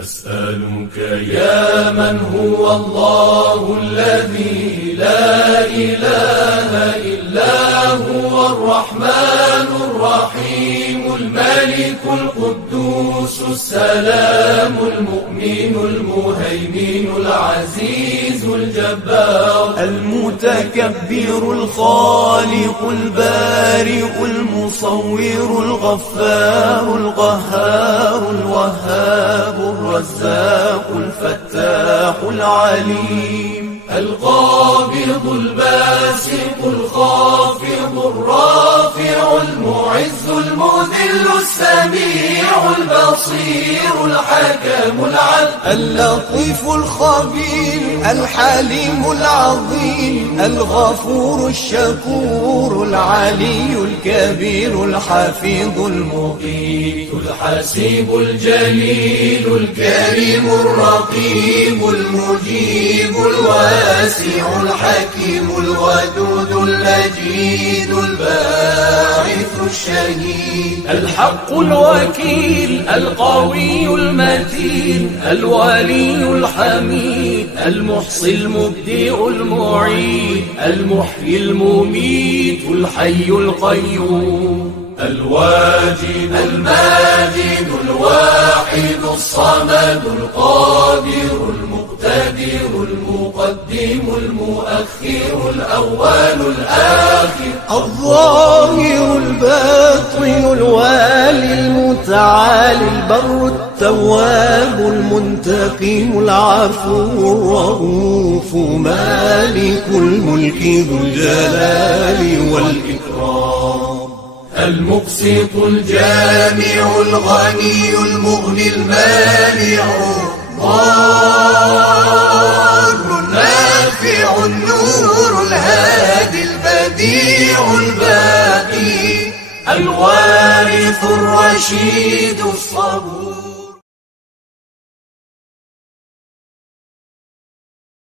نسألك يا من هو الله الذي لا إله إلا هو الرحمن الرحيم الملك القدوس السلام المؤمن المهيمن العزيز الجبار المتكبر الخالق البارئ المصور الغفار القهار الوهاب الرزاق الفتاح العليم القابض الباسط الخافض الرافع المعز المذل السميع البصير الحكم العدل اللطيف الخبير الحليم العظيم الغفور الشكور العلي الكبير الحفيظ المقيت الحسيب الجليل الكريم الرقيب المجيب الواسع الحكيم الودود المجيد الباعث الشهيد الحق الوكيل القوي المتين الولي الحميد المحصي المبدئ المعيد المحيي المميت الحي القيوم الواجد الماجد الواحد الصمد القادر المقتدر المقدم المؤخر الأول الآخر الظاهر الباطن الوالي المتعالي البر التواب المنتقم العفو الرؤوف مالك الملك ذو الجلال والإكرام المقسط الجامع الغني المغني المانع ضار النافع النور الهادي البديع الباقي الوارث الرشيد الصبور